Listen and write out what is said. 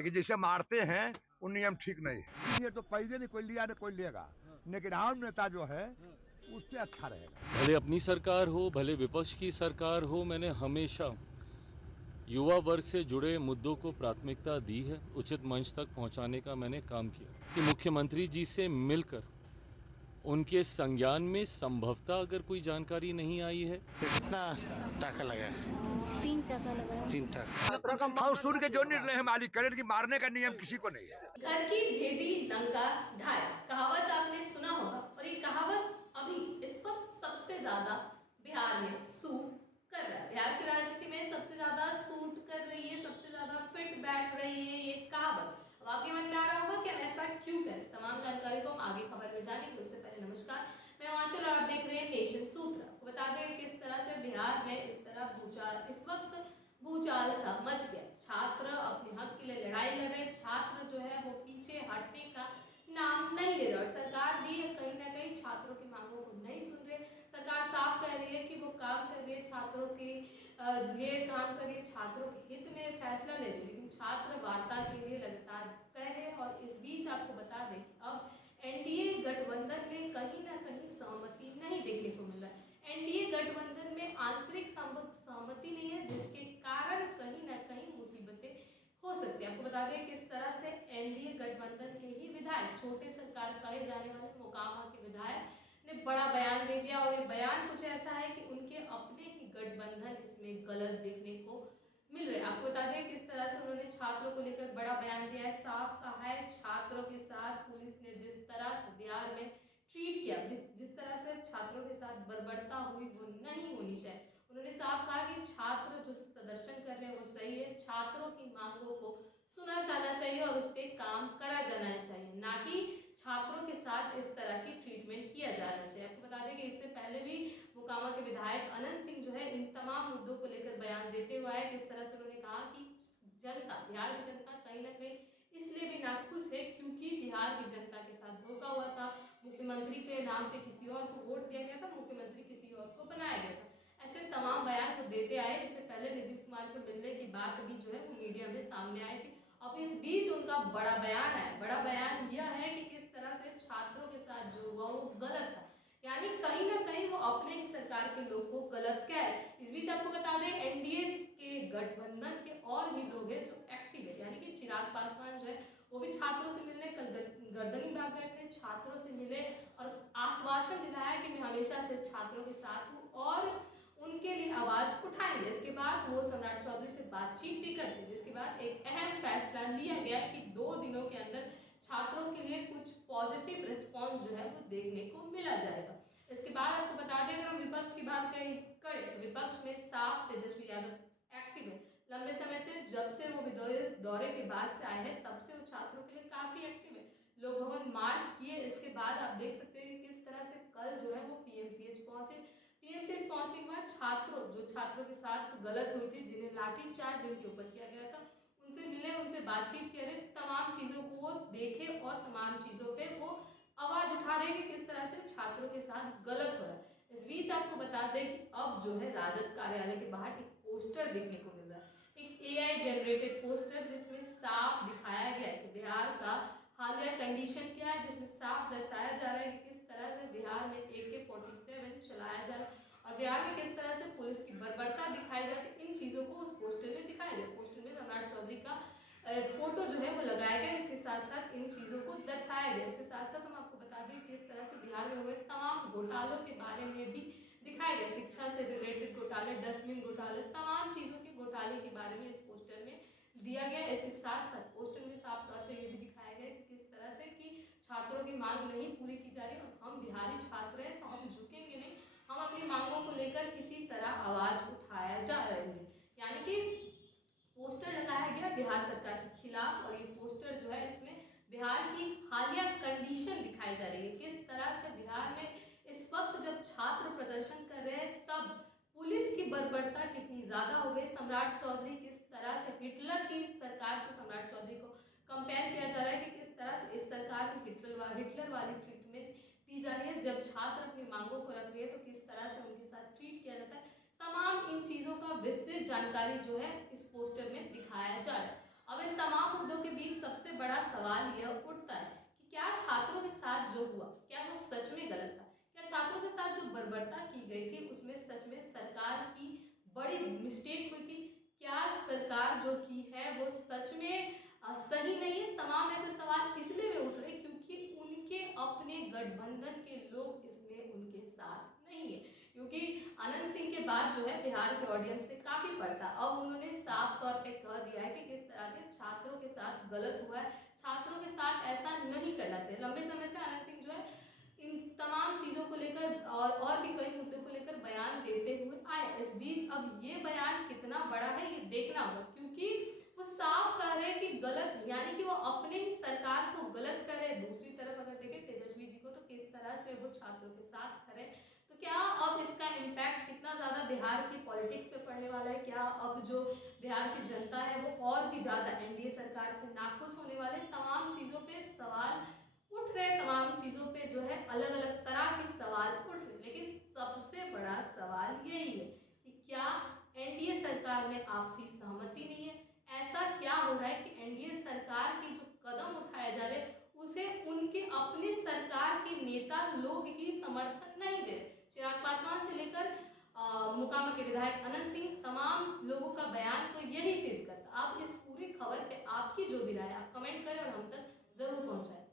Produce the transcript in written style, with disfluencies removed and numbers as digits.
लेकिन जैसे मारते हैं वो नियम ठीक नहीं है। ये तो पैसे नहीं कोई लिया, नहीं कोई लेगा, लेकिन आम नेता जो है उससे अच्छा रहेगा। भले अपनी सरकार हो, भले विपक्ष की सरकार हो, मैंने हमेशा युवा वर्ग से जुड़े मुद्दों को प्राथमिकता दी है। उचित मंच तक पहुंचाने का मैंने काम किया कि मुख्यमंत्री जी से मिलकर उनके संज्ञान में संभवतः अगर कोई जानकारी नहीं आई है। कितना टाका लगा? 3 टका लगा। 3 और सुन के जो निर्णय है मालिक करें कि मारने का नियम किसी को नहीं है। घर की भेदी लंका ढाई, कहावत आपने सुना होगा और ये कहावत अभी इस वक्त सबसे ज्यादा बिहार में सूट कर रहा है। बिहार की राजनीति में सबसे ज्यादा सूट कर रही है, सबसे ज्यादा फिट बैठ रही है ये कहावत। अब आपके मन में आ रहा होगा कि हम ऐसा क्यों करें। तमाम जानकारी को हम आगे खबर में जानेंगे। उससे पहले नमस्कार, मैं आंचल और आप देख रहे हैं नेशन सूत्र। आपको बता दें किस तरह से बिहार में इस तरह भूचाल, इस वक्त भूचाल सा मच गया। छात्र अपने हक के लिए लड़ाई लड़ रहे, छात्र जो है वो पीछे हटने का नाम नहीं ले रहा और सरकार भी कहीं ना कहीं छात्रों की मांगों को नहीं सुन रहे। सरकार साफ कह रही है कि वो काम कर रही है, छात्रों के लिए काम कर रही है, छात्रों के हित में फैसला ले रही है, लेकिन छात्र वार्ता के लिए लगातार कह रहे हैं। और इस बीच आपको बता दें कि अब एनडीए गठबंधन में कहीं ना कहीं सहमति नहीं देखने को मिल रहा है। एनडीए गठबंधन में आंतरिक सहमति नहीं है, जिसके कारण कहीं ना कहीं मुसीबतें हो सकती है। आपको बता दें किस तरह से एनडीए गठबंधन के ही विधायक, छोटे सरकार कहे जाने वाले मोकामा के विधायक ने बड़ा बयान दे दिया और ये बयान कुछ ऐसा है कि उनके अपने ही गठबंधन इसमें गलत देखने को मिल रहे हैं। आपको बता दें किस तरह से उन्होंने छात्रों को लेकर बड़ा बयान दिया है, साफ कहा है छात्रों के साथ पुलिस ने जिस तरह से बिहार में ट्रीट किया, जिस तरह से छात्रों के साथ बर्बरता हुई वो नहीं होनी चाहिए। उन्होंने साफ कहा कि छात्र जो प्रदर्शन कर रहे हैं वो सही है, छात्रों की मांगों को सुना जाना चाहिए और उस पर काम करा जाना चाहिए, ना कि छात्रों के साथ इस तरह की ट्रीटमेंट किया जाना चाहिए। आपको बता दें कि इससे पहले भी मोकामा के विधायक अनंत सिंह जो है इन तमाम मुद्दों को लेकर बयान देते हुए आए। किस तरह से उन्होंने कहा कि जनता, बिहार की जनता कहीं ना कहीं इसलिए भी नाखुश है क्योंकि बिहार की जनता के साथ धोखा हुआ था। मुख्यमंत्री के नाम पे किसी और को वोट दिया गया था, मुख्यमंत्री किसी और को बनाया गया था। ऐसे तमाम बयान वो देते आए। इससे पहले नीतीश कुमार से मिलने की बात भी जो है वो मीडिया में सामने आई थी। अब इस बीच उनका बड़ा बयान है। बड़ा बयान यह है कि किस तरह से छात्रों के साथ जो हुआ वो गलत था, यानी कहीं ना कहीं वो अपने ही सरकार के लोग को गलत कह रहे। इस बीच आपको बता दें एनडीए के गठबंधन के और भी लोग हैं जो एक्टिव है, यानी कि चिराग पासवान जो है वो भी छात्रों से मिलने कल गर्दनी बाग गए थे, छात्रों से मिले और आश्वासन दिलाया कि मैं हमेशा से छात्रों के साथ हूँ और उनके लिए आवाज उठाएंगे। इसके बाद वो सम्राट चौधरी से बातचीत भी करते, जिसके बाद एक अहम फैसला लिया गया कि 2 दिनों के अंदर छात्रों के लिए कुछ पॉजिटिव रिस्पांस जो है वो देखने को मिला जाएगा। इसके बाद आपको बता दें अगर हम विपक्ष की बात करें तो विपक्ष में साफ तेजस्वी यादव एक्टिव है। लंबे समय से, जब से वो विदेश दौरे के बाद से आए हैं तब से वो छात्रों के लिए काफी एक्टिव है। लोक भवन मार्च किए। इसके बाद आप देख सकते हैं कि किस तरह से कल जो है वो पीएमसीएच पहुंचे। पीएमसीएच पहुंचने के बाद छात्रों के साथ गलत हुई थी, जिन्हें लाठीचार्ज जिनके ऊपर किया गया था, उनसे मिले, उनसे बातचीत करे, तमाम चीजों को वो देखे और तमाम चीजों पे वो आवाज उठा रहे कि किस तरह से छात्रों के साथ गलत हो रहा है। इस बीच आपको बता दें कि अब जो है राजद कार्यालय के बाहर एक पोस्टर देखने को मिल रहा है, एक एआई जनरेटेड पोस्टर जिसमें साफ दिखाया गया है कि बिहार का हालिया कंडीशन क्या है, जिसमें साफ दर्शाया जा रहा है कि किस तरह से बिहार में AK-47 चलाया जा रहा है और बिहार में किस तरह से पुलिस की बर्बरता दिखाई जाती है। इन चीजों को उस पोस्टर में दिखाया गया। पोस्टर में सम्राट चौधरी का फोटो जो है वो लगाया गया। इसके साथ साथ इन चीजों को दर्शाया गया। इसके साथ साथ हम आपको बता दें किस तरह से बिहार में हुए तमाम घोटालों के बारे में भी दिखाया गया। शिक्षा से रिलेटेड घोटाले, डस्टबिन घोटाले, तमाम चीजों के घोटाले के बारे में इस पोस्टर में दिया गया। इसके साथ साथ पोस्टर में साफ तौर पे ये भी दिखाया गया कि किस तरह से कि छात्रों की मांग नहीं पूरी की जा रही और हम बिहारी छात्र हैं तो हम झुकेंगे नहीं, हम अपनी मांगों को लेकर इसी तरह आवाज उठाया जा रहे हैं। यानी कि पोस्टर लगाया गया बिहार सरकार के खिलाफ और ये पोस्टर जो है इसमें बिहार की हालिया कंडीशन दिखाई जा रही है। किस तरह से बिहार में इस वक्त जब छात्र प्रदर्शन कर रहे हैं तब पुलिस की बर्बरता कितनी ज्यादा हो गई। सम्राट चौधरी किस तरह से हिटलर की सरकार से सम्राट चौधरी को कंपेयर किया जा रहा है कि किस तरह से इस सरकार में हिटलर वाली ट्रीटमेंट दी जा रही है। जब छात्र अपनी मांगों को रख रहे हैं तो किस तरह से उनके साथ ट्रीट किया जाता है। तमाम इन चीजों का विस्तृत जानकारी जो है इस पोस्टर में दिखाया जा रहा है। अब इन तमाम मुद्दों के सबसे बड़ा सवाल यह उठता है कि क्या छात्रों के साथ जो हुआ क्या वो सच में गलत था? क्या छात्रों के साथ जो बर्बरता की गई थी उसमें सच में सरकार की बड़ी मिस्टेक हुई थी? क्या सरकार जो की है वो सच में सही नहीं है? तमाम ऐसे सवाल इसलिए वे उठ रहे क्योंकि उनके अपने गठबंधन के लोग इसमें उनके साथ नहीं है। क्योंकि अनंत सिंह के बाद जो है बिहार के ऑडियंस पे काफी पड़ता, अब उन्होंने साफ तौर पे कह दिया है कि किस तरह के छात्रों के साथ गलत हुआ है, छात्रों के साथ ऐसा नहीं करना चाहिए। लंबे समय से अनंत सिंह जो है इन तमाम चीजों को लेकर और भी कई मुद्दों को लेकर बयान देते हुए आए। इस बीच अब ये बयान कितना बड़ा है ये देखना होगा, क्योंकि वो साफ कह रहे हैं कि गलत है, यानी कि वो अपने ही सरकार को गलत कर रहे हैं। दूसरी तरफ अगर देखें तेजस्वी जी को तो किस तरह से वो छात्रों के साथ खड़े, तो क्या अब इसका इम्पैक्ट कितना ज्यादा बिहार की पॉलिटिक्स पे पड़ने वाला है? क्या अब जो बिहार की जनता है वो और भी ज्यादा एनडीए सरकार से नाखुश होने वाले? तमाम चीजों पे सवाल उठ रहे, तमाम चीजों पे जो है अलग अलग तरह के सवाल उठ रहे, लेकिन सबसे बड़ा सवाल यही है कि क्या एनडीए सरकार में आपसी सहमति नहीं है? ऐसा क्या हो रहा है कि एनडीए सरकार की जो कदम उठाए जा रहे उसे उनके अपने सरकार के नेता लोग ही समर्थन नहीं दे रहे? चिराग पासवान से लेकर मोकामा के विधायक अनंत सिंह, तमाम लोगों का बयान तो यही सिद्ध करता। आप इस पूरी खबर पे आपकी जो भी राय है आप कमेंट करें और हम तक जरूर पहुंचाएं।